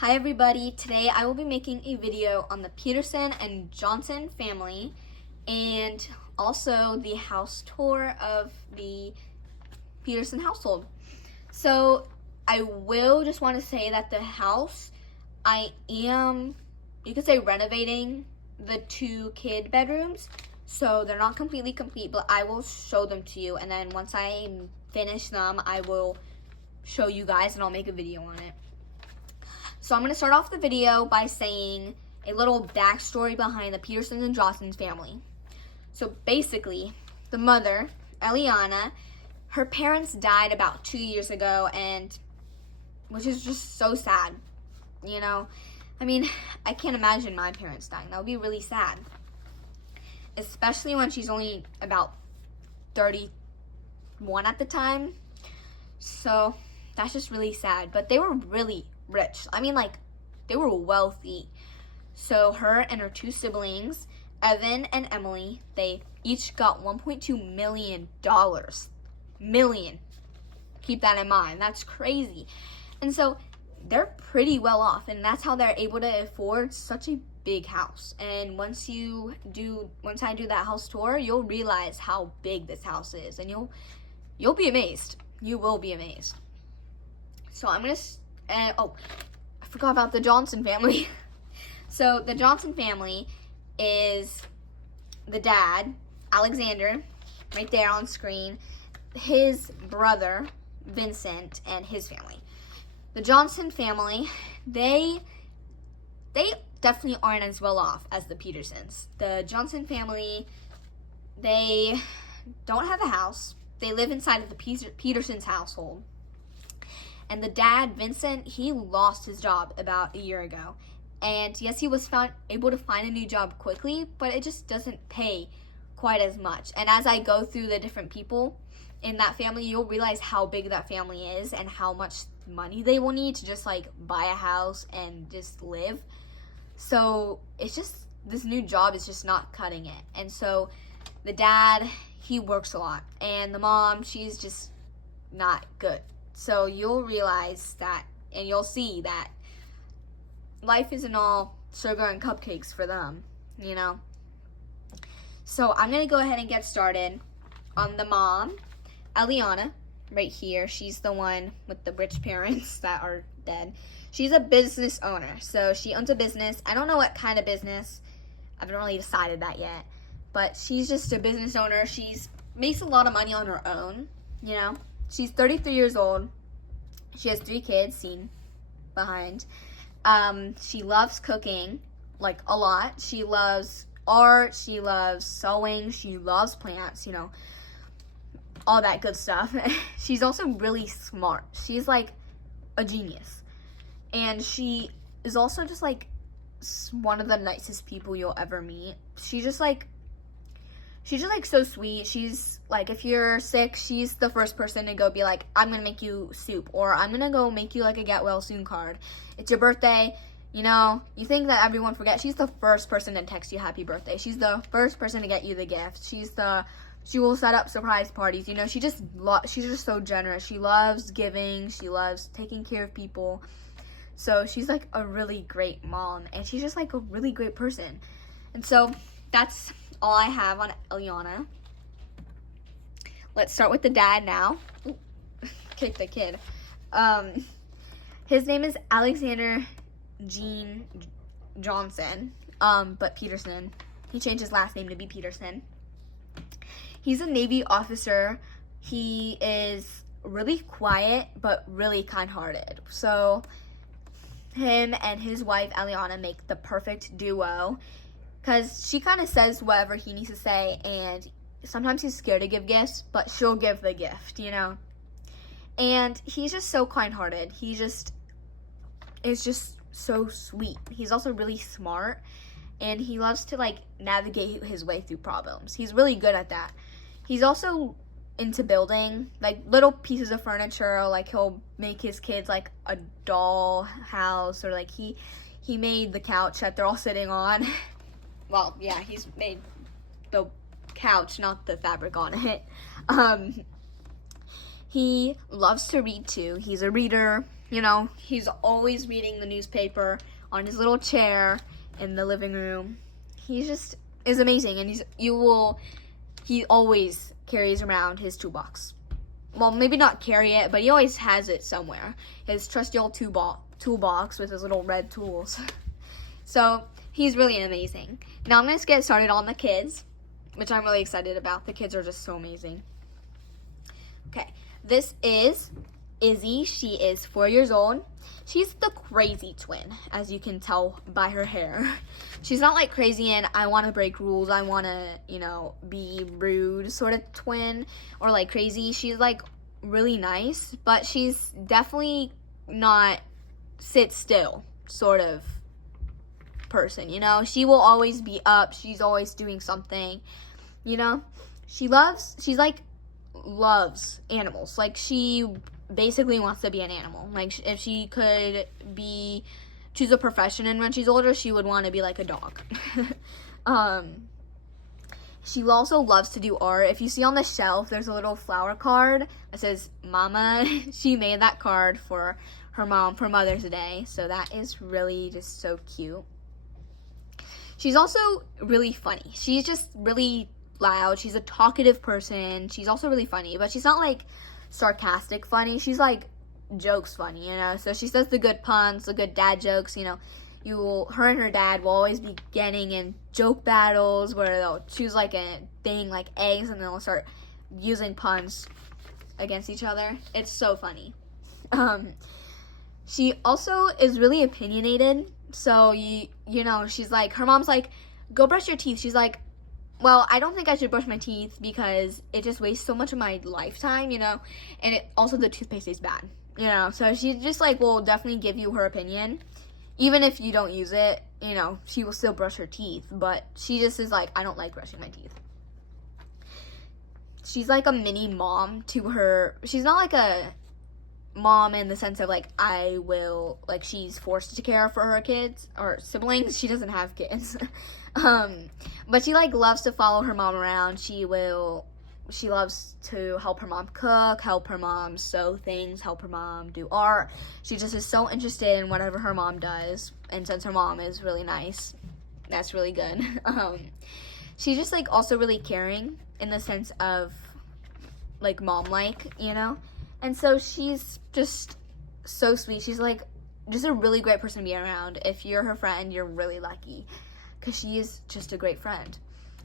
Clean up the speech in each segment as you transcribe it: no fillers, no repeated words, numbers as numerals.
Hi everybody, today I will be making a video on the Peterson and Johnson family and also the house tour of the Peterson household. So I will just want to say that the house, I am, you could say, renovating the 2 kid bedrooms. So they're not completely complete, but I will show them to you, and then once I finish them, I will show you guys and I'll make a video on it. So I'm going to start off the video by saying a little backstory behind the Petersons and Johnsons family. So basically, the mother, Eliana, her parents died about 2 years ago, and which is just so sad, you know. I mean, I can't imagine my parents dying. That would be really sad, especially when she's only about 31 at the time. So that's just really sad. But they were really rich. I mean, like, they were wealthy. So her and her 2 siblings, Evan and Emily, they each got $1.2 million. Million. Keep that in mind. That's crazy. And so they're pretty well off, and that's how they're able to afford such a big house. And once I do that house tour, you'll realize how big this house is, and you'll be amazed. You will be amazed. So I'm gonna oh, I forgot about the Johnson family. So the Johnson family is the dad, Alexander, right there on screen, his brother, Vincent, and his family. The Johnson family, they definitely aren't as well off as the Petersons. The Johnson family, they don't have a house. They live inside of the Petersons household. And the dad, Vincent, he lost his job about a year ago. And yes, he was able to find a new job quickly, but it just doesn't pay quite as much. And as I go through the different people in that family, you'll realize how big that family is and how much money they will need to just like buy a house and just live. So it's just, this new job is just not cutting it. And so the dad, he works a lot. And the mom, she's just not good. So you'll realize that, and you'll see that life isn't all sugar and cupcakes for them, you know. So I'm going to go ahead and get started on the mom, Eliana, right here. She's the one with the rich parents that are dead. She's a business owner, so she owns a business. I don't know what kind of business. I haven't really decided that yet. But she's just a business owner. She's makes a lot of money on her own, you know. She's 33 years old. She has 3 kids, seen behind. She loves cooking, like, a lot. She loves art. She loves sewing. She loves plants, you know, all that good stuff. She's also really smart. She's, like, a genius. And she is also just, like, one of the nicest people you'll ever meet. She's just so sweet. She's like, if you're sick, she's the first person to go be like, I'm gonna make you soup, or I'm gonna go make you like a get well soon card. It's your birthday, you know, you think that everyone forgets. She's the first person to text you happy birthday. She's the first person to get you the gift. She will set up surprise parties, you know. She's just so generous. She loves giving. She loves taking care of people. So she's like a really great mom, and she's just like a really great person. And so that's all I have on Eliana. Let's start with the dad now. Ooh, kick the kid. His name is Alexander Gene Johnson, but Peterson. He changed his last name to be Peterson. He's a Navy officer. He is really quiet, but really kind-hearted. So him and his wife, Eliana, make the perfect duo, because she kind of says whatever he needs to say, and sometimes he's scared to give gifts, but she'll give the gift, you know. And he's just so kind-hearted. He just is just so sweet. He's also really smart, and he loves to, like, navigate his way through problems. He's really good at that. He's also into building, like, little pieces of furniture. Like, he'll make his kids, like, a doll house, or, like, he made the couch that they're all sitting on. Well, yeah, he's made the couch, not the fabric on it. He loves to read too. He's a reader. You know, he's always reading the newspaper on his little chair in the living room. He just is amazing, and he always carries around his toolbox. Well, maybe not carry it, but he always has it somewhere. His trusty old toolbox with his little red tools. So, he's really amazing. Now I'm going to get started on the kids, which I'm really excited about. The kids are just so amazing. Okay, this is Izzy. She is 4 years old. She's the crazy twin, as you can tell by her hair. She's not like crazy and I want to break rules, I want to, be rude sort of twin, or like crazy. She's like really nice, but she's definitely not sit still sort of person, She will always be up, she's always doing something, She loves animals. Like, she basically wants to be an animal. Like, if she could choose a profession, and when she's older, she would want to be like a dog. She also loves to do art. If you see on the shelf, there's a little flower card that says Mama. She made that card for her mom for Mother's Day, so that is really just so cute. She's also really funny. She's just really loud. She's a talkative person. She's also really funny, but she's not like sarcastic funny. She's like jokes funny, So she says the good puns, the good dad jokes, her and her dad will always be getting in joke battles where they'll choose like a thing like eggs and they'll start using puns against each other. It's so funny. She also is really opinionated. So she's like, her mom's like, go brush your teeth. She's like, well, I don't think I should brush my teeth because it just wastes so much of my lifetime, and also the toothpaste is bad, so she just like will definitely give you her opinion. Even if you don't use it, she will still brush her teeth, but she just is like, I don't like brushing my teeth. She's like a mini mom to her. She's not like a mom in the sense of like she's forced to care for her kids or siblings. She doesn't have kids. But she like loves to follow her mom around. She loves to help her mom cook, help her mom sew things, help her mom do art. She just is so interested in whatever her mom does. And since her mom is really nice, that's really good. She's just like also really caring in the sense of like mom-like, And so she's just so sweet. She's like just a really great person to be around. If you're her friend, you're really lucky because she is just a great friend.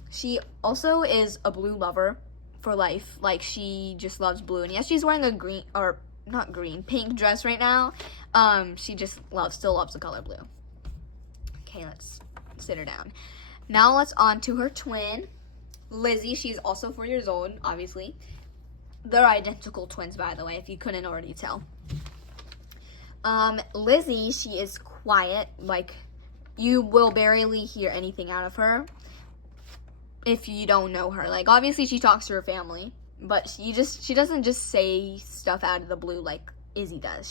She also is a blue lover for life. Like, she just loves blue. And yes, she's wearing a pink dress right now. She just still loves the color blue. Okay, let's sit her down. Now let's on to her twin, Lizzy. She's also 4 years old, obviously. They're identical twins, by the way, if you couldn't already tell. Lizzy, she is quiet. Like, you will barely hear anything out of her if you don't know her. Like, obviously she talks to her family, but she doesn't just say stuff out of the blue like Izzy does.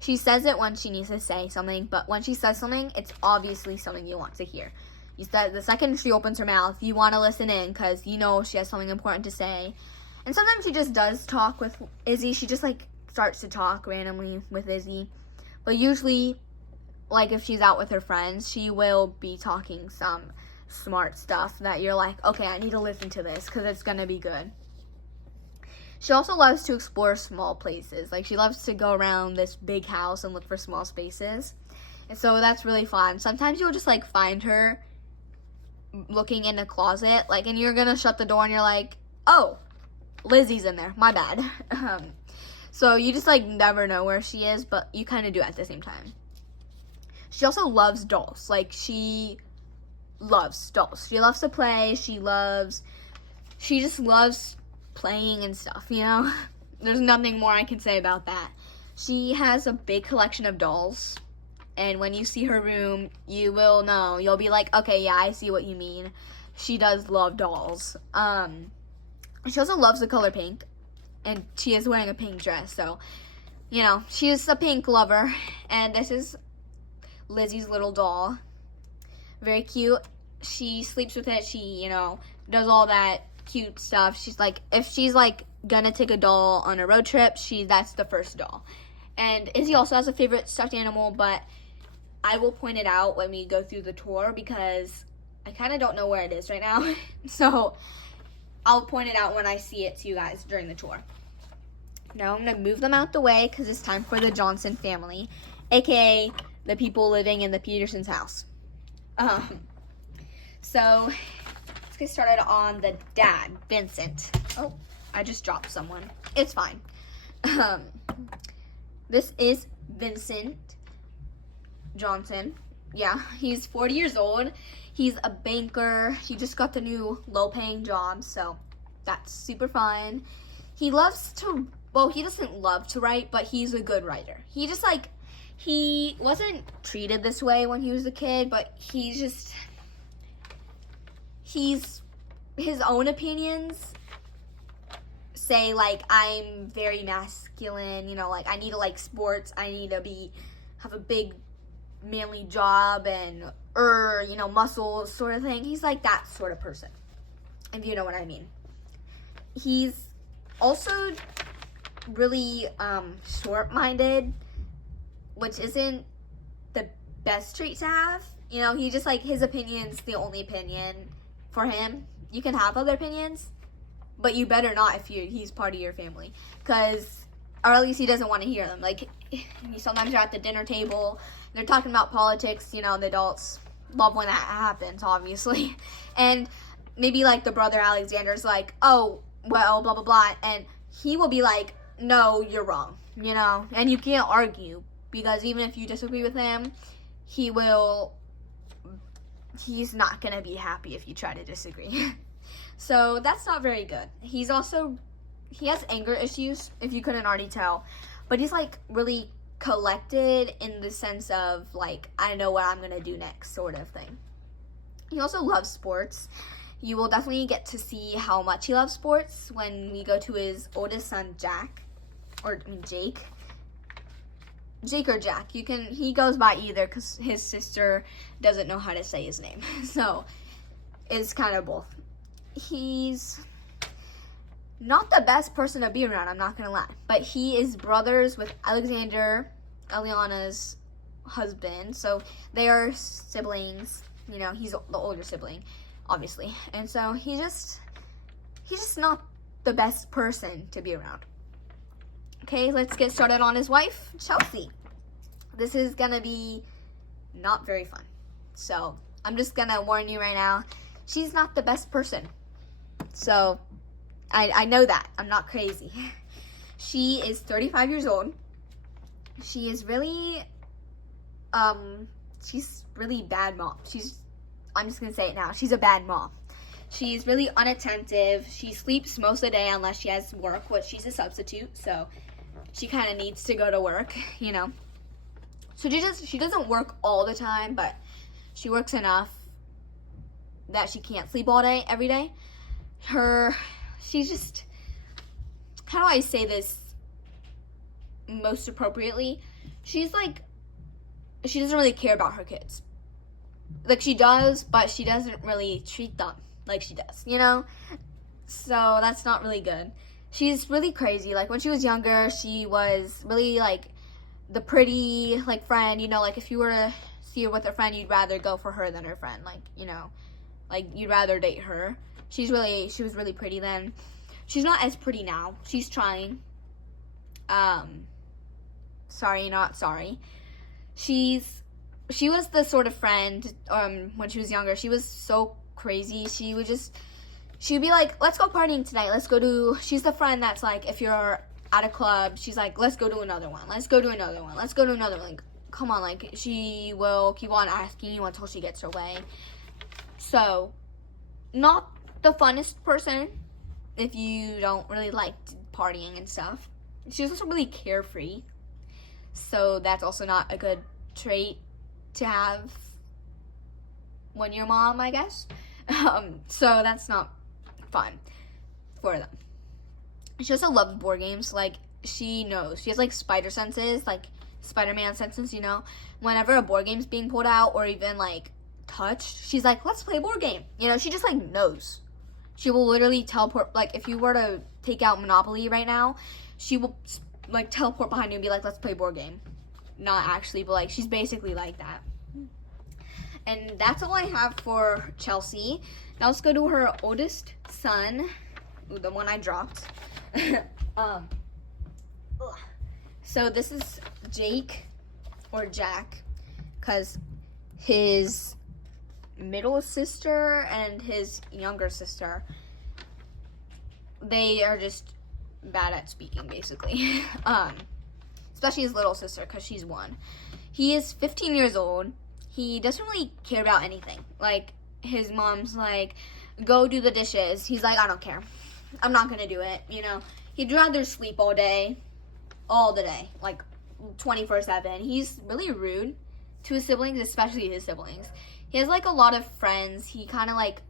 She says it when she needs to say something, but when she says something, it's obviously something you want to hear. The second she opens her mouth, you want to listen in because she has something important to say. And sometimes she just does talk with Izzy. She just like starts to talk randomly with Izzy. But usually, like if she's out with her friends, she will be talking some smart stuff that you're like, okay, I need to listen to this because it's going to be good. She also loves to explore small places. Like, she loves to go around this big house and look for small spaces. And so that's really fun. Sometimes you'll just like find her looking in a closet, like, and you're going to shut the door and you're like, oh, Lizzy's in there, my bad. So you just like never know where she is, but you kind of do at the same time. She also loves dolls. Like, she loves dolls. She loves to play. She just loves playing and stuff, There's nothing more I can say about that. She has a big collection of dolls, and when you see her room, you will know. You'll be like, okay, yeah, I see what you mean. She does love dolls. She also loves the color pink, and she is wearing a pink dress, so, she's a pink lover, and this is Lizzy's little doll. Very cute. She sleeps with it. She, does all that cute stuff. She's like, if she's like gonna take a doll on a road trip, that's the first doll. And Izzy also has a favorite stuffed animal, but I will point it out when we go through the tour because I kind of don't know where it is right now. So I'll point it out when I see it to you guys during the tour. Now I'm going to move them out the way because it's time for the Johnson family, aka the people living in the Petersons' house. So let's get started on the dad, Vincent. Oh, I just dropped someone. It's fine. This is Vincent Johnson. Yeah, he's 40 years old. He's a banker. He just got the new low-paying job, so that's super fun. He loves to, well, he doesn't love to write, but he's a good writer. He just, like, he wasn't treated this way when he was a kid, but he's his own opinions say, like, I'm very masculine, you know, like, I need to like sports, I need to have a big manly job and you know, muscles sort of thing. He's like that sort of person, if you know what I mean. He's also really short-minded, which isn't the best trait to have. You know, he just, like, his opinion's the only opinion for him. You can have other opinions, but you better not if he's part of your family, because, or at least he doesn't want to hear them. Like, sometimes you're at the dinner table, they're talking about politics, you know, the adults love when that happens, obviously. And maybe, like, the brother Alexander's like, oh, well, blah, blah, blah. And he will be like, no, you're wrong, you know? And you can't argue, because even if you disagree with him, he's not going to be happy if you try to disagree. So that's not very good. He has anger issues, if you couldn't already tell. But he's, like, really collected in the sense of, like, I know what I'm going to do next sort of thing. He also loves sports. You will definitely get to see how much he loves sports when we go to his oldest son, Jake. Jake or Jack. He goes by either because his sister doesn't know how to say his name. So it's kind of both. He's not the best person to be around, I'm not going to lie. But he is brothers with Alexander, Eliana's husband. So they are siblings. You know, he's the older sibling, obviously. And so he's just not the best person to be around. Okay, let's get started on his wife, Chelsea. This is going to be not very fun. So I'm just going to warn you right now. She's not the best person. So I know that. I'm not crazy. She is 35 years old. She is really, she's really bad mom. I'm just going to say it now. She's a bad mom. She's really unattentive. She sleeps most of the day unless she has work, which she's a substitute. So she kind of needs to go to work, you know. So she doesn't work all the time, but she works enough that she can't sleep all day, every day. She's just, how do I say this most appropriately? She's like, she doesn't really care about her kids. Like, she does, but she doesn't really treat them like she does, you know? So that's not really good. She's really crazy. Like, when she was younger, she was really, like, the pretty, like, friend, you know? Like, if you were to see her with a friend, you'd rather go for her than her friend. Like, you know, like, you'd rather date her. She was really pretty then. She's not as pretty now. She's trying. Sorry, not sorry. She was the sort of friend, when she was younger. She was so crazy. She would be like, let's go partying tonight. She's the friend that's like, if you're at a club, she's like, let's go to another one. Let's go to another one. Let's go to another one. Like, come on, like, she will keep on asking you until she gets her way. So, not the funnest person if you don't really like partying and stuff. She's also really carefree. So that's also not a good trait to have when you're a mom, I guess. So that's not fun for them. She also loves board games. Like, she knows. She has, like, spider senses, like, Spider-Man senses, you know. Whenever a board game's being pulled out or even, like, touched, she's like, let's play a board game. You know, she just, like, knows. She will literally teleport, like, if you were to take out Monopoly right now, she will like teleport behind you and be like, let's play board game. Not actually, but like she's basically like that. And that's all I have for Chelsea. Now let's go to her oldest son. Ooh, the one I dropped. So this is Jake, or Jack, because his middle sister and his younger sister, they are just bad at speaking, basically. Especially his little sister, because she's 1. He is 15 years old. He doesn't really care about anything. Like, his mom's like, go do the dishes. He's like, I don't care. I'm not gonna do it, you know. He'd rather sleep all day, all the day, like 24/7. He's really rude to his siblings, especially his siblings. He has like a lot of friends. He kind of like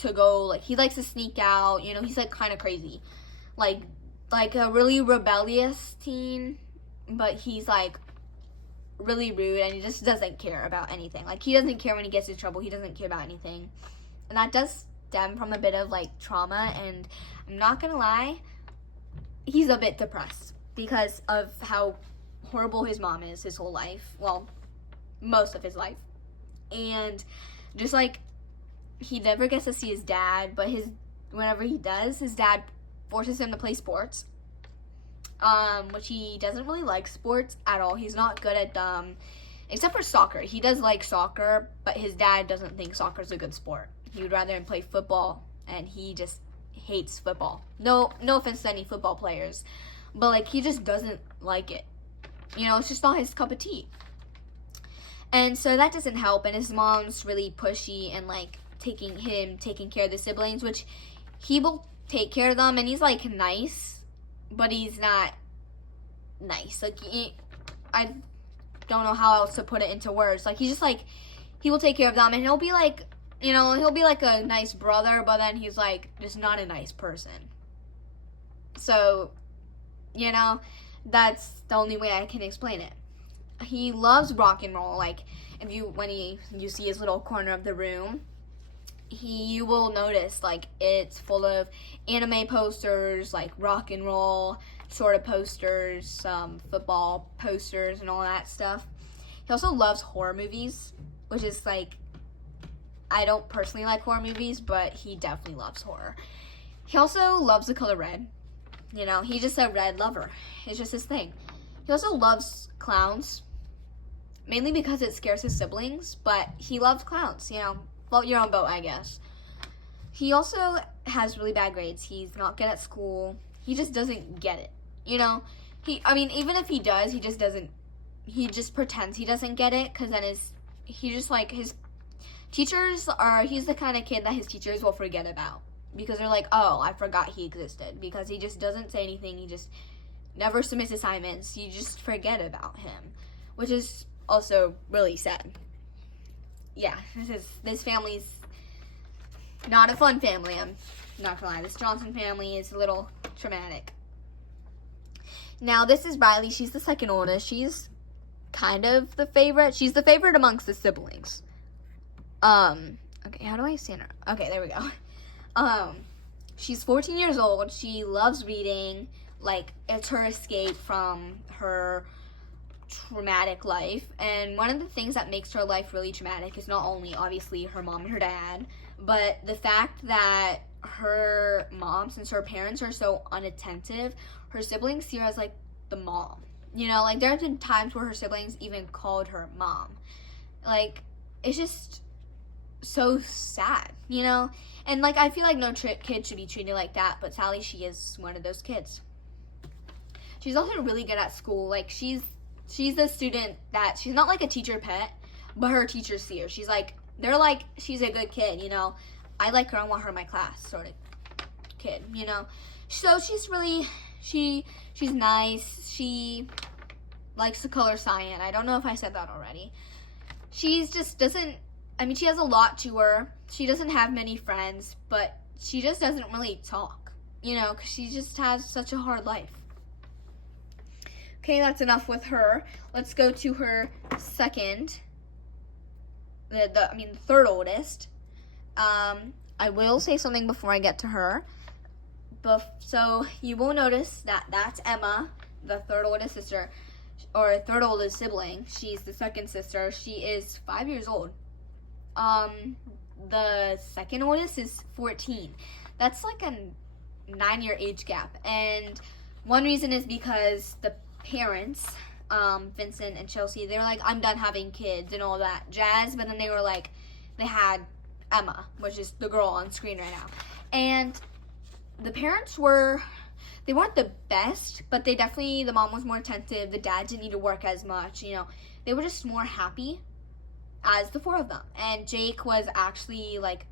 to go, like he likes to sneak out, you know. He's like kind of crazy, like a really rebellious teen, but he's like really rude, and he just doesn't care about anything. Like, he doesn't care when he gets in trouble. He doesn't care about anything, and that does stem from a bit of like trauma. And I'm not gonna lie, he's a bit depressed because of how horrible his mom is his whole life. Well, most of his life. And just like, he never gets to see his dad, but whenever he does, his dad forces him to play sports, which he doesn't really like sports at all. He's not good at except for soccer. He does like soccer, but his dad doesn't think soccer is a good sport. He would rather play football, and he just hates football. No offense to any football players, but like, he just doesn't like it. You know, it's just not his cup of tea. And so that doesn't help, and his mom's really pushy and like taking care of the siblings, which he will take care of them, and he's like nice, but he's not nice. Like, I don't know how else to put it into words. Like, he's just like, he will take care of them, and he'll be like, you know, he'll be like a nice brother, but then he's like just not a nice person. So, you know, that's the only way I can explain it. He loves rock and roll. Like, when you see his little corner of the room, you will notice like it's full of anime posters, like rock and roll sort of posters, football posters, and all that stuff. He also loves horror movies, which is like, I don't personally like horror movies, but he definitely loves horror. He also loves the color red. You know, he's just a red lover. It's just his thing. He also loves clowns, mainly because it scares his siblings, but he loves clowns, you know. Float your own boat, I guess. He also has really bad grades. He's not good at school. He just doesn't get it, you know. Even if he does, he just pretends he doesn't get it, because then his teachers he's the kind of kid that his teachers will forget about, because they're like, oh, I forgot he existed, because he just doesn't say anything. He just never submits assignments. You just forget about him, which is also really sad. Yeah, this family's not a fun family. I'm not gonna lie. This Johnson family is a little traumatic. Now, this is Riely. She's the second oldest. She's kind of the favorite. She's the favorite amongst the siblings. Okay, how do I stand her? Okay, there we go. She's 14 years old. She loves reading. Like, it's her escape from her traumatic life. And one of the things that makes her life really traumatic is not only obviously her mom and her dad, but the fact that her mom, since her parents are so unattentive, her siblings see her as like the mom. You know, like, there have been times where her siblings even called her mom. Like, it's just so sad, you know. And like, I feel like no kid should be treated like that, but sadly she is one of those kids. She's also really good at school. Like, she's the student that, she's not like a teacher pet, but her teachers see her. They're like, she's a good kid, you know. I like her, I want her in my class, sort of kid, you know. So she's really, she's nice. She likes the color cyan. I don't know if I said that already. She's just doesn't, she has a lot to her. She doesn't have many friends, but she just doesn't really talk, you know, because she just has such a hard life. Okay, that's enough with her. Let's go to her second, the third oldest. I will say something before I get to her. So you will notice that that's Emma. the third oldest sister, or third oldest sibling. She's the second sister. She is 5 years old. The second oldest is 14. That's like a 9-year age gap. And one reason is because the parents, Vincent and Chelsea, they were like, I'm done having kids and all that jazz. But then they were like, they had Emma, which is the girl on screen right now. And the parents they weren't the best, but they definitely, the mom was more attentive. The dad didn't need to work as much, you know. They were just more happy as the four of them. And Jake was actually like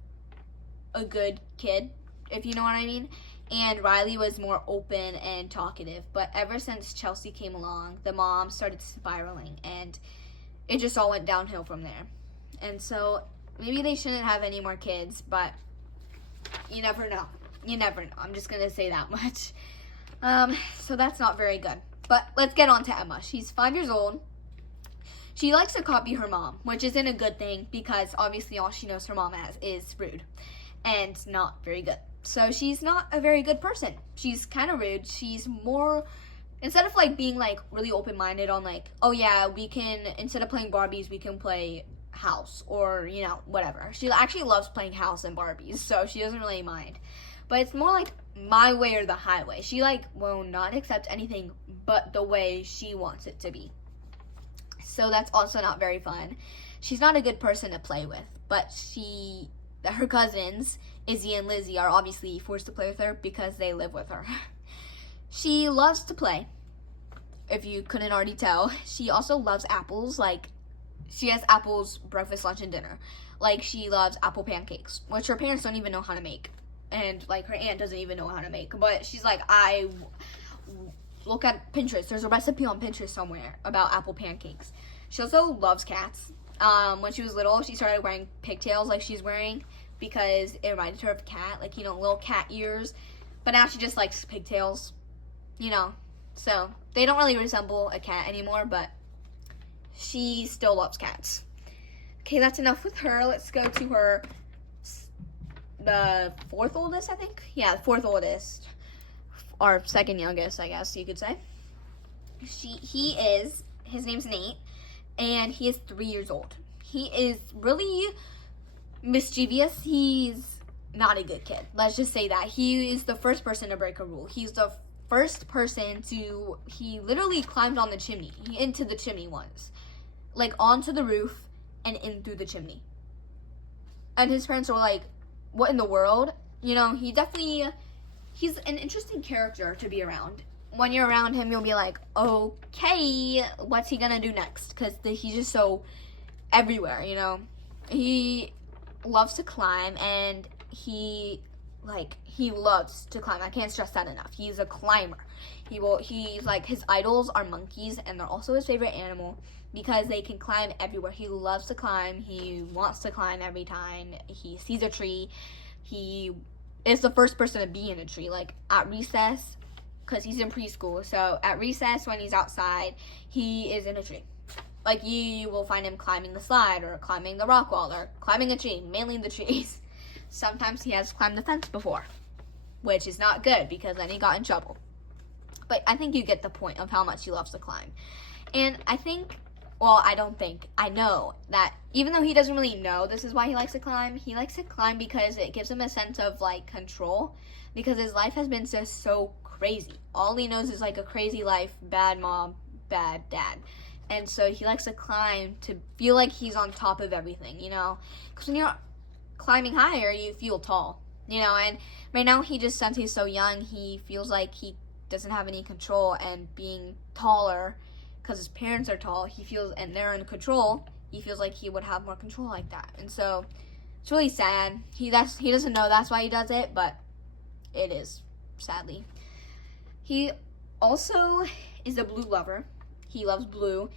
a good kid, if you know what I mean. And Riely was more open and talkative. But ever since Chelsea came along, the mom started spiraling, and it just all went downhill from there. And so maybe they shouldn't have any more kids, but you never know. You never know. I'm just going to say that much. So that's not very good. But let's get on to Emma. She's 5 years old. She likes to copy her mom, which isn't a good thing because obviously all she knows her mom as is rude and not very good. So she's not a very good person. She's kind of rude. She's more, instead of like being like really open-minded on like, oh yeah, we can, instead of playing Barbies, we can play house or, you know, whatever. She actually loves playing house and Barbies, so she doesn't really mind. But it's more like my way or the highway. She like will not accept anything but the way she wants it to be. So that's also not very fun. She's not a good person to play with, but her cousins, Izzy and Lizzy, are obviously forced to play with her because they live with her. She loves to play, if you couldn't already tell. She also loves apples. Like, she has apples breakfast, lunch, and dinner. Like, she loves apple pancakes, which her parents don't even know how to make. And, like, her aunt doesn't even know how to make. But she's like, I look at Pinterest. There's a recipe on Pinterest somewhere about apple pancakes. She also loves cats. When she was little, she started wearing pigtails like she's wearing because it reminded her of a cat. Like, you know, little cat ears. But now she just likes pigtails, you know. So, they don't really resemble a cat anymore, but she still loves cats. Okay, that's enough with her. Let's go to her, the fourth oldest, I think? Yeah, the fourth oldest. Or second youngest, I guess you could say. His name's Nate, and he is 3 years old. He is really mischievous. He's not a good kid. Let's just say that. He is the first person to break a rule. He's the first person he literally climbed on the chimney, into the chimney once. Like, onto the roof and in through the chimney. And his parents were like, what in the world? You know, he's an interesting character to be around. When you're around him, you'll be like, okay, what's he gonna do next? Because he's just so everywhere, you know. He loves to climb, and he loves to climb. I can't stress that enough. He's a climber. He's like, his idols are monkeys, and they're also his favorite animal because they can climb everywhere. He loves to climb. He wants to climb every time he sees a tree. He is the first person to be in a tree, like at recess, because he's in preschool. So at recess, when he's outside, he is in a tree. Like, you will find him climbing the slide or climbing the rock wall or climbing a tree, mainly the trees. Sometimes he has climbed the fence before, which is not good because then he got in trouble. But I think you get the point of how much he loves to climb. And I know that even though he doesn't really know this is why he likes to climb because it gives him a sense of, like, control, because his life has been just so crazy. All he knows is, like, a crazy life, bad mom, bad dad. And so he likes to climb to feel like he's on top of everything, you know? Because when you're climbing higher, you feel tall, you know? And right now, since he's so young, he feels like he doesn't have any control, and being taller, because his parents are tall, and they're in control, he feels like he would have more control like that. And so it's really sad. He doesn't know that's why he does it, but it is, sadly. He also is a blue lover. He loves blue.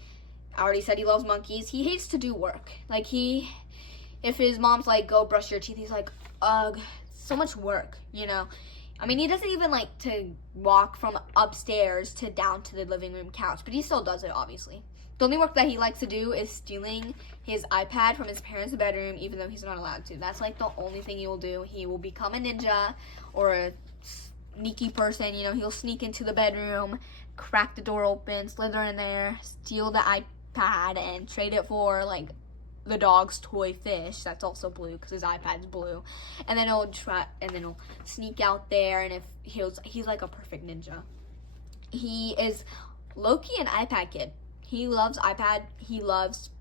I already said he loves monkeys. He hates to do work. Like, if his mom's like, go brush your teeth, he's like, ugh, so much work, you know? I mean, he doesn't even like to walk from upstairs down to the living room couch, but he still does it, obviously. The only work that he likes to do is stealing his iPad from his parents' bedroom, even though he's not allowed to. That's like the only thing he will do. He will become a ninja or a sneaky person, you know. He'll sneak into the bedroom, crack the door open, slither in there, steal the iPad, and trade it for like the dog's toy fish that's also blue because his iPad's blue. And then he'll sneak out there, and if he's like a perfect ninja. He is low-key an iPad kid. He loves iPad. He loves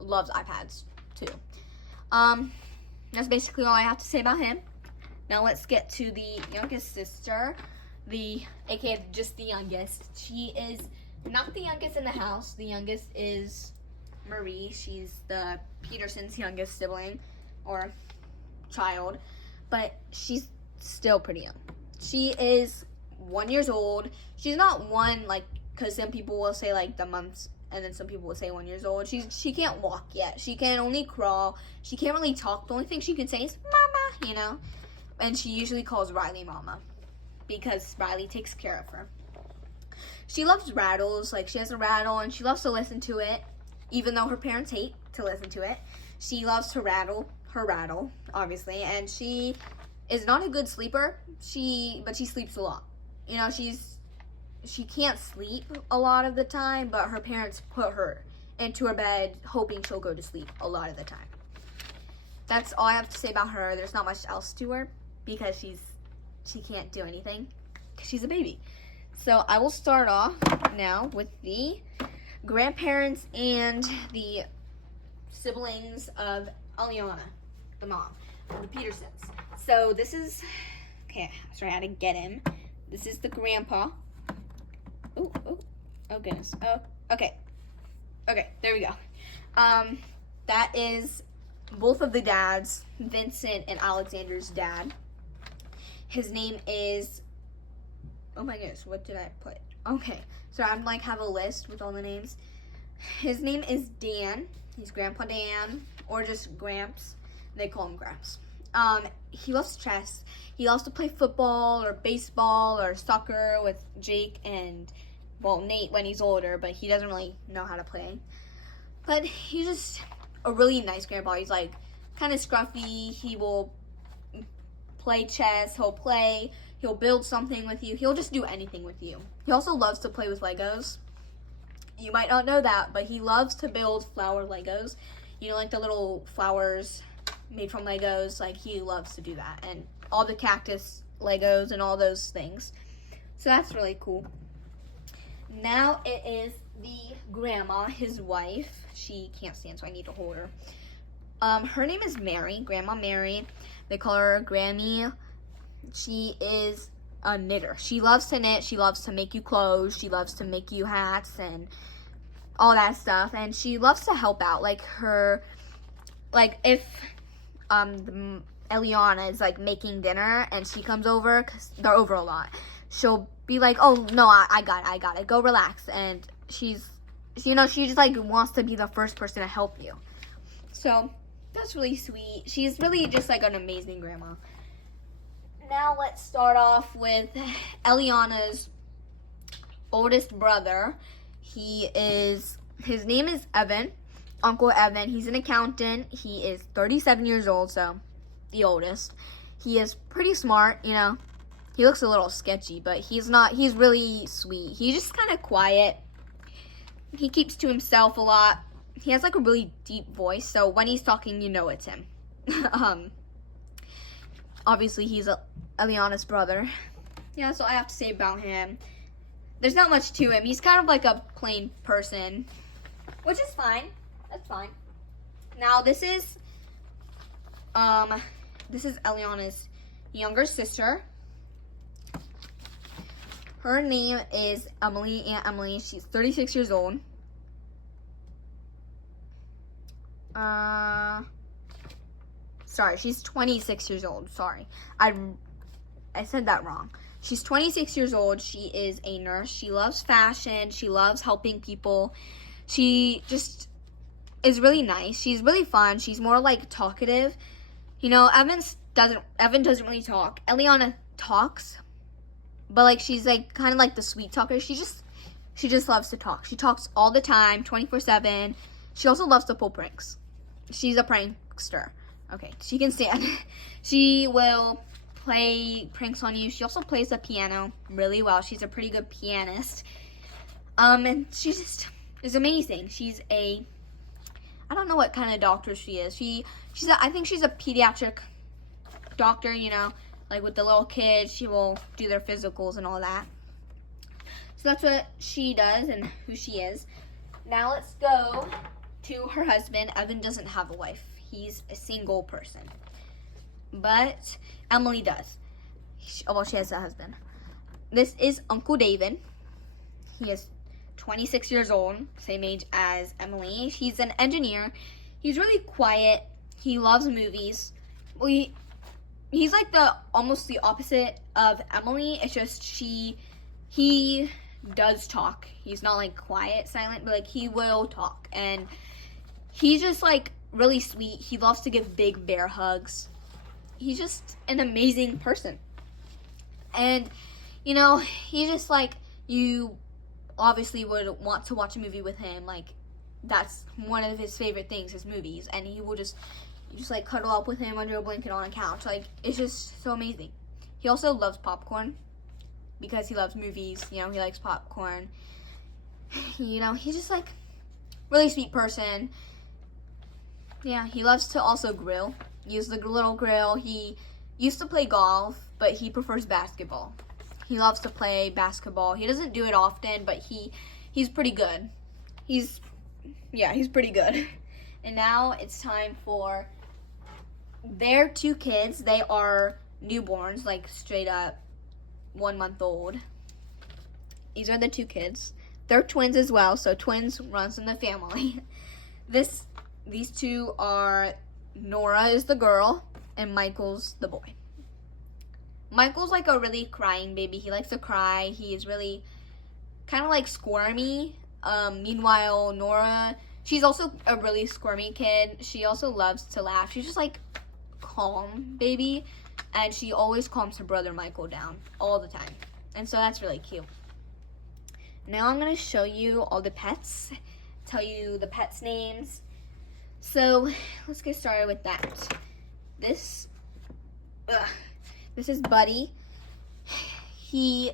iPads too. That's basically all I have to say about him. Now let's get to the youngest sister, aka just the youngest. She is not the youngest in the house. The youngest is Marie. She's the Petersons' youngest sibling or child, but she's still pretty young. She is 1 year old. She's not one, like, because some people will say like the months, and then some people will say 1 year old. She can't walk yet. She can only crawl. She can't really talk. The only thing she can say is mama, you know. And she usually calls Riely mama because Riely takes care of her. She loves rattles. Like, she has a rattle and she loves to listen to it, even though her parents hate to listen to it. She loves to rattle her rattle, obviously, and she is not a good sleeper. But she sleeps a lot. You know, she can't sleep a lot of the time, but her parents put her into her bed hoping she'll go to sleep a lot of the time. That's all I have to say about her. There's not much else to her because she can't do anything because she's a baby. So I will start off now with the grandparents and the siblings of Eliana, the mom, the Petersons. So this is, okay, sorry, I had to get him. This is the grandpa. Oh goodness. Oh, okay, there we go. That is both of the dads, Vincent and Alexander's dad. His name is, oh my goodness, what did I put? Okay, so I'm like have a list with all the names. His name is Dan. He's Grandpa Dan, or just Gramps. They call him Gramps. He loves chess. He loves to play football or baseball or soccer with Jake and, well, Nate when he's older, but he doesn't really know how to play. But he's just a really nice grandpa. He's like kind of scruffy. He will play chess. He'll build something with you. He'll just do anything with you. He also loves to play with Legos. You might not know that, but he loves to build flower Legos. You know, like the little flowers made from Legos. Like, he loves to do that. And all the cactus Legos and all those things. So that's really cool. Now it is the grandma, his wife. She can't stand, so I need to hold her. Her name is Mary, Grandma Mary. They call her Grammy. She is a knitter. She loves to knit. She loves to make you clothes. She loves to make you hats and all that stuff. And she loves to help out. If Eliana is like making dinner and she comes over, because they're over a lot, she'll be like, oh no, I got it, go relax. And she just like wants to be the first person to help you. So that's really sweet. She's really just like an amazing grandma. Now let's start off with Eliana's oldest brother. His name is Evan, Uncle Evan. He's an accountant. He is 37 years old, so the oldest. He is pretty smart, you know. He looks a little sketchy, but he's not. He's really sweet. He's just kind of quiet. He keeps to himself a lot. He has like a really deep voice, so when he's talking, you know it's him. Obviously, he's Eliana's brother. Yeah, that's all I have to say about him. There's not much to him. He's kind of like a plain person, which is fine. That's fine. Now, this is Eliana's younger sister. Her name is Emily, Aunt Emily. She's 36 years old. Sorry, she's 26 years old. Sorry. I said that wrong. She's 26 years old. She is a nurse. She loves fashion. She loves helping people. She just is really nice. She's really fun. She's more like talkative. You know, Evan doesn't really talk. Eliana talks, but like she's like kind of like the sweet talker. She just loves to talk. She talks all the time, 24/7. She also loves to pull pranks. She's a prankster. Okay, she can stand. She will play pranks on you. She also plays the piano really well. She's a pretty good pianist. And she just is amazing. I don't know what kind of doctor she is. I think she's a pediatric doctor, you know, like with the little kids, she will do their physicals and all that. So that's what she does and who she is. Now let's go to her husband. Evan doesn't have a wife. He's a single person. But Emily does. She has a husband. This is Uncle David. He is 26 years old, same age as Emily. He's an engineer. He's really quiet. He loves movies. He's like almost the opposite of Emily. It's just he does talk. He's not like quiet, silent, but like he will talk. And he's just like really sweet. He loves to give big bear hugs. He's just an amazing person. And, you know, he's just like, you obviously would want to watch a movie with him. Like, that's one of his favorite things, his movies. And he will just like cuddle up with him under a blanket on a couch. Like, it's just so amazing. He also loves popcorn because he loves movies. You know, he likes popcorn. You know, he's just like really sweet person. Yeah, he loves to also grill. Use the little grill. He used to play golf, but he prefers basketball. He loves to play basketball. He doesn't do it often, but he's pretty good. He's pretty good. And now it's time for their 2 kids. They are newborns, like straight up 1 month old. These are the 2 kids. They're twins as well, so twins runs in the family. These 2 are, Nora is the girl, and Michael's the boy. Michael's like a really crying baby. He likes to cry. He is really kind of like squirmy. Meanwhile, Nora, she's also a really squirmy kid. She also loves to laugh. She's just like calm baby, and she always calms her brother Michael down all the time. And so that's really cute. Now I'm going to show you all the pets, tell you the pets' names. So let's get started with that. This is Buddy. He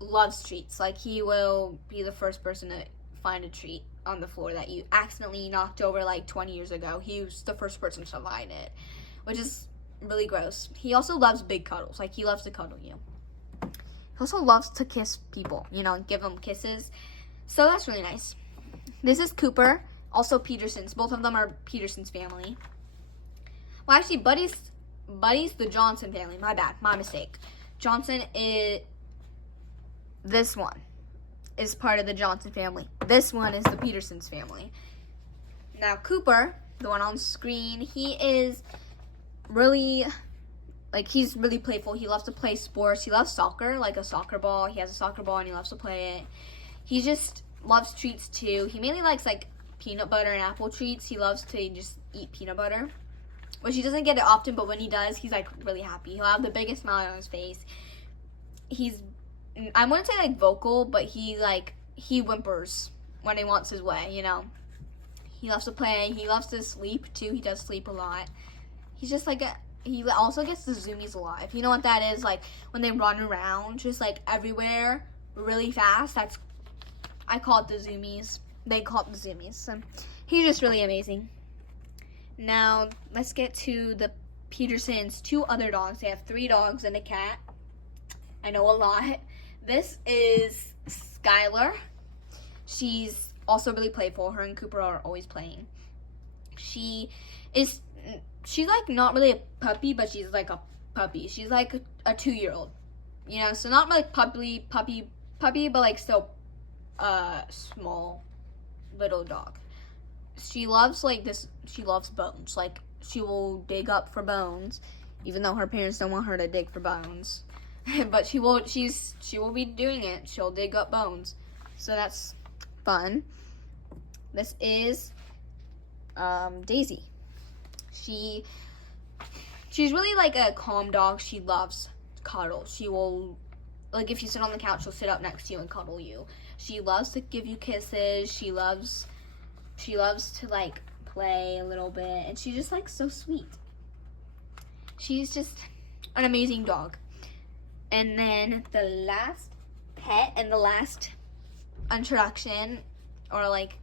loves treats. Like, he will be the first person to find a treat on the floor that you accidentally knocked over like 20 years ago. He was the first person to find it, which is really gross. He also loves big cuddles. Like, he loves to cuddle you. He also loves to kiss people, you know, give them kisses. So that's really nice. This is Cooper, also Petersons. Both of them are Petersons family. Well, actually, Buddy's the Johnson family. My bad. My mistake. Johnson is... This one is part of the Johnson family. This one is the Petersons family. Now, Cooper, the one on screen, he is really... Like, he's really playful. He loves to play sports. He loves soccer, like a soccer ball. He has a soccer ball, and he loves to play it. He just loves treats, too. He mainly likes, like, peanut butter and apple treats. He loves to just eat peanut butter, which he doesn't get it often, but when he does, he's, like, really happy. He'll have the biggest smile on his face. I wouldn't say, like, vocal, but he whimpers when he wants his way, you know. He loves to play. He loves to sleep, too. He does sleep a lot. He's just, like, he also gets the zoomies a lot. If you know what that is, like, when they run around just, like, everywhere really fast, I call it the zoomies. They call it the zoomies. So he's just really amazing. Now, let's get to the Petersons' 2 other dogs. They have 3 dogs and a cat. I know a lot. This is Skylar. She's also really playful. Her and Cooper are always playing. She's like not really a puppy, but she's like a puppy. She's like a 2-year-old, you know, so not like puppy, but like still small little dog. She loves bones. Like, she will dig up for bones, even though her parents don't want her to dig for bones. But she will be doing it. She'll dig up bones. So that's fun. This is Daisy. She's really like a calm dog. She loves cuddle. She will, like, if you sit on the couch, she'll sit up next to you and cuddle you. She loves to give you kisses. She loves to like play a little bit, and she's just like so sweet. She's just an amazing dog. And then the last pet and the last introduction or like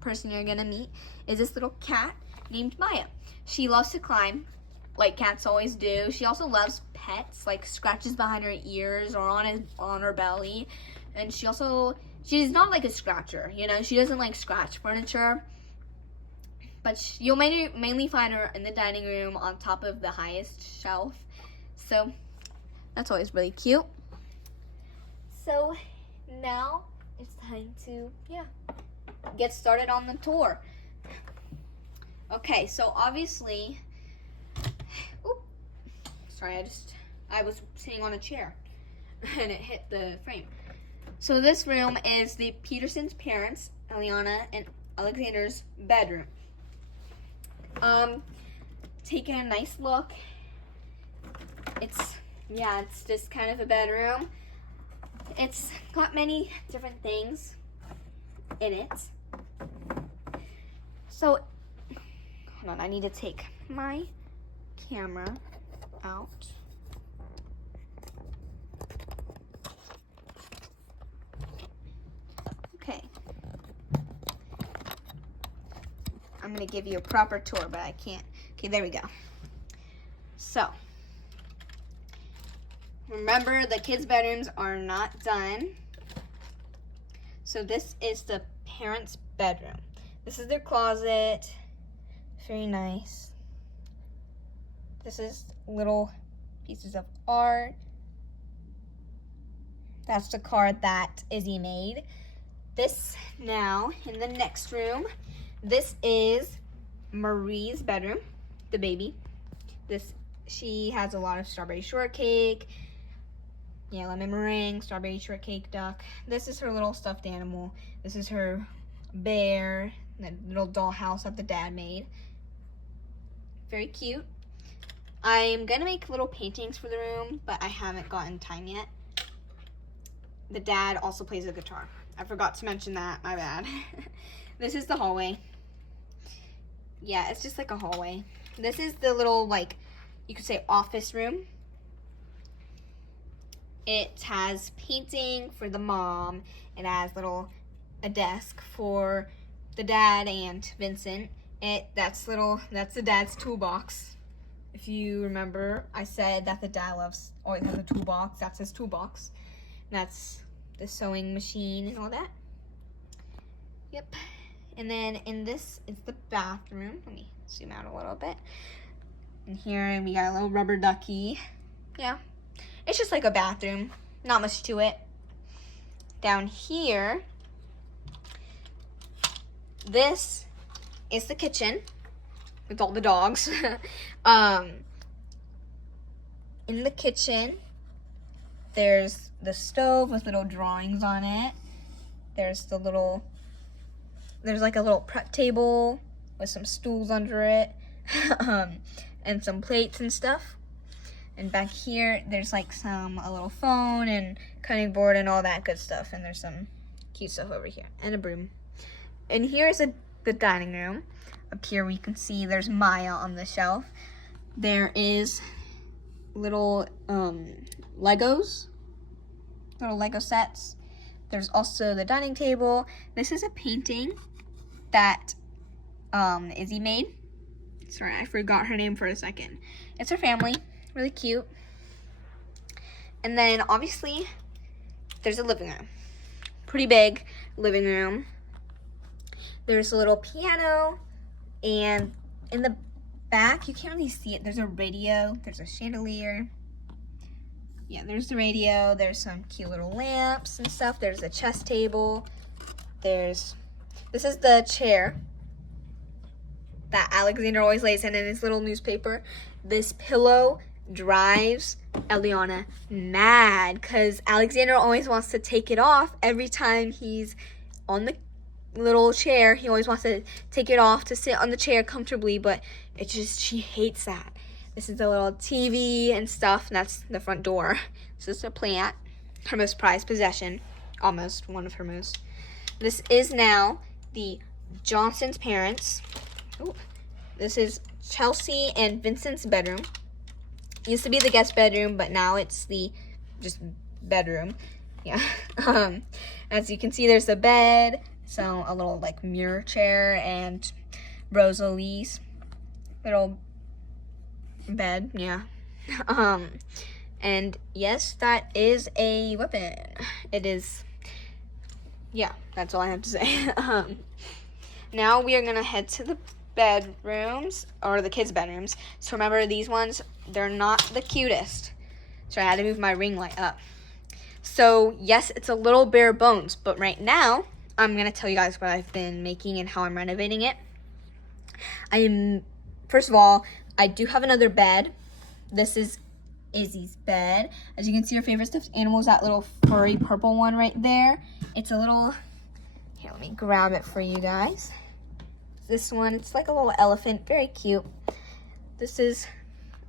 person you're gonna meet is this little cat named Maya. She loves to climb like cats always do. She also loves pets, like scratches behind her ears or on her belly. And she's not like a scratcher, you know, she doesn't like scratch furniture. But you'll mainly find her in the dining room on top of the highest shelf. So that's always really cute. So now it's time to, get started on the tour. Okay, so obviously, sorry, I was sitting on a chair and it hit the frame. So this room is the Petersons' parents, Eliana and Alexander's bedroom. Taking a nice look. It's just kind of a bedroom. It's got many different things in it. So, hold on, I need to take my camera out. Okay. I'm gonna give you a proper tour, but I can't. Okay, there we go. So, remember the kids' bedrooms are not done. So this is the parents' bedroom. This is their closet. Very nice. This is little pieces of art. That's the card that Izzy made. This now, in the next room, this is Marie's bedroom, the baby. She has a lot of strawberry shortcake, lemon meringue, strawberry shortcake duck. This is her little stuffed animal. This is her bear, the little doll house that the dad made. Very cute. I'm gonna make little paintings for the room, but I haven't gotten time yet. The dad also plays the guitar. I forgot to mention that, my bad. This is the hallway. Yeah, it's just like a hallway. This is the little, like, you could say office room. It has painting for the mom. It has a desk for the dad and Vincent. That's the dad's toolbox. If you remember, I said that the dad always has a toolbox. That's his toolbox. That's the sewing machine and all that. Yep. And then in this is the bathroom. Let me zoom out a little bit. And here we got a little rubber ducky. Yeah. It's just like a bathroom. Not much to it. Down here, this is the kitchen with all the dogs. In the kitchen, there's the stove with little drawings on it. There's like a little prep table with some stools under it, and some plates and stuff. And back here, there's like a little phone and cutting board and all that good stuff. And there's some cute stuff over here and a broom. And here's the dining room. Up here we can see there's Maya on the shelf. There is little Legos, little Lego sets. There's also the dining table. This is a painting that Izzy made. Sorry, I forgot her name for a second. It's her family. Really cute. And then obviously there's a living room. Pretty big living room. There's a little piano, and in the back you can't really see it. There's a radio, there's a chandelier. Yeah, there's the radio. There's some cute little lamps and stuff. There's a chess table. This is the chair that Alexander always lays in his little newspaper. This pillow drives Eliana mad because Alexander always wants to take it off every time he's on the little chair. He always wants to take it off to sit on the chair comfortably, but she hates that. This is the little TV and stuff, and that's the front door. This is a plant, her most prized possession, almost one of her most. This is now the Johnson's parents. Ooh. This is Chelsea and Vincent's bedroom. Used to be the guest bedroom, but now it's the just bedroom. Yeah. As you can see, there's a bed, so a little like mirror chair, and Rosalie's little bed. Yeah. And yes, that is a weapon. It is. Yeah, that's all I have to say. Now we are gonna head to the bedrooms, or the kids' bedrooms. So remember, these ones, they're not the cutest. So I had to move my ring light up. So yes, it's a little bare bones, but right now I'm gonna tell you guys what I've been making and how I'm renovating it. First of all, I do have another bed. This is Izzy's bed. As you can see, her favorite stuffed animal is that little furry purple one right there. It's a little, here, let me grab it for you guys. This one, it's like a little elephant, very cute. This is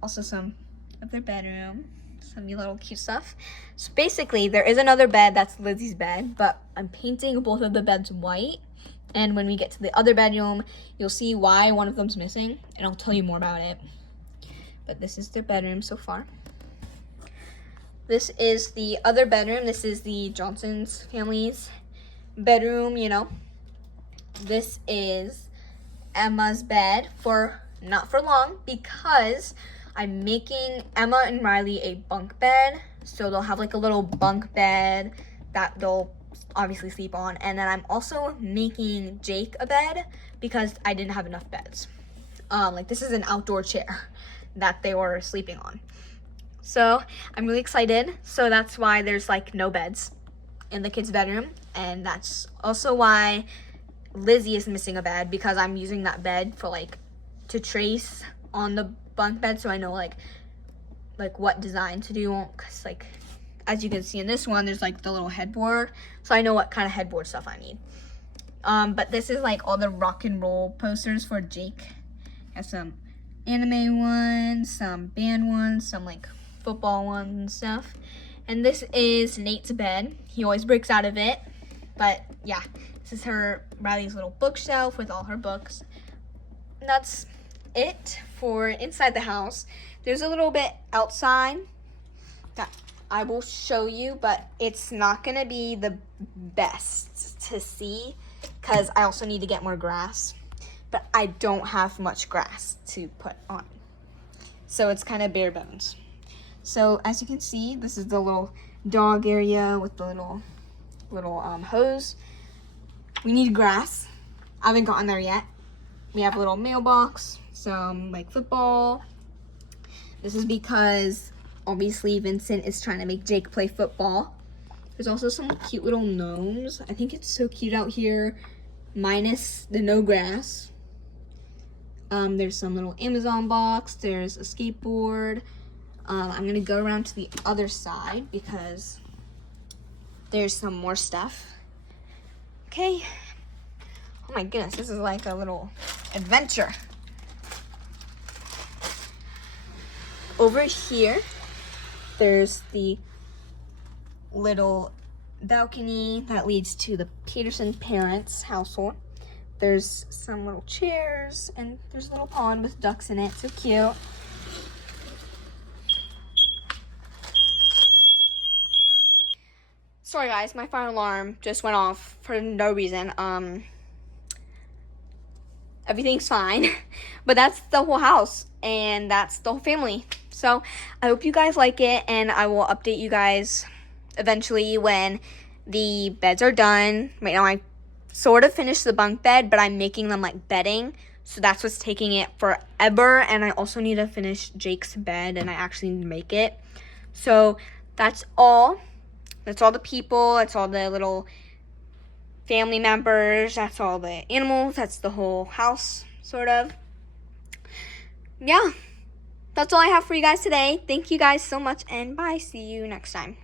also some of their bedroom, some little cute stuff. So basically, there is another bed, that's Lizzy's bed, but I'm painting both of the beds white. And when we get to the other bedroom, you'll see why one of them's missing, and I'll tell you more about it. But this is their bedroom so far. This is the other bedroom. This is the Johnson's family's bedroom, you know. This is Emma's bed for not for long, because I'm making Emma and Riely a bunk bed. So they'll have like a little bunk bed that they'll obviously sleep on. And then I'm also making Jake a bed because I didn't have enough beds. Like this is an outdoor chair that they were sleeping on. So I'm really excited. So that's why there's like no beds in the kids' bedroom. And that's also why Lizzy is missing a bed, because I'm using that bed for like to trace on the bunk bed, so I know like what design to do. Cause like as you can see in this one, there's like the little headboard, so I know what kind of headboard stuff I need. But this is like all the rock and roll posters for Jake. Has some anime ones, some band ones, some like football ones and stuff. And this is Nate's bed. He always breaks out of it. But yeah, this is Riley's little bookshelf with all her books. And that's it for inside the house. There's a little bit outside that I will show you, but it's not gonna be the best to see because I also need to get more grass. But I don't have much grass to put on, so it's kind of bare bones. So as you can see, this is the little dog area with the little hose. We need grass. I haven't gotten there yet. We have a little mailbox, some like football. This is because obviously Vincent is trying to make Jake play football. There's also some cute little gnomes. I think it's so cute out here, minus the no grass. There's some little Amazon box. There's a skateboard. I'm gonna go around to the other side because there's some more stuff. Okay. Oh my goodness, this is like a little adventure. Over here, there's the little balcony that leads to the Peterson parents' household. There's some little chairs, and there's a little pond with ducks in it. So cute. Sorry guys, my fire alarm just went off for no reason. Everything's fine. But that's the whole house, and that's the whole family. So I hope you guys like it, and I will update you guys eventually when the beds are done. Right now I sort of finished the bunk bed, but I'm making them like bedding, so that's what's taking it forever. And I also need to finish Jake's bed, and I actually need to make it. So that's all. That's all the people. That's all the little family members. That's all the animals. That's the whole house, sort of. Yeah, that's all I have for you guys today. Thank you guys so much, and bye. See you next time.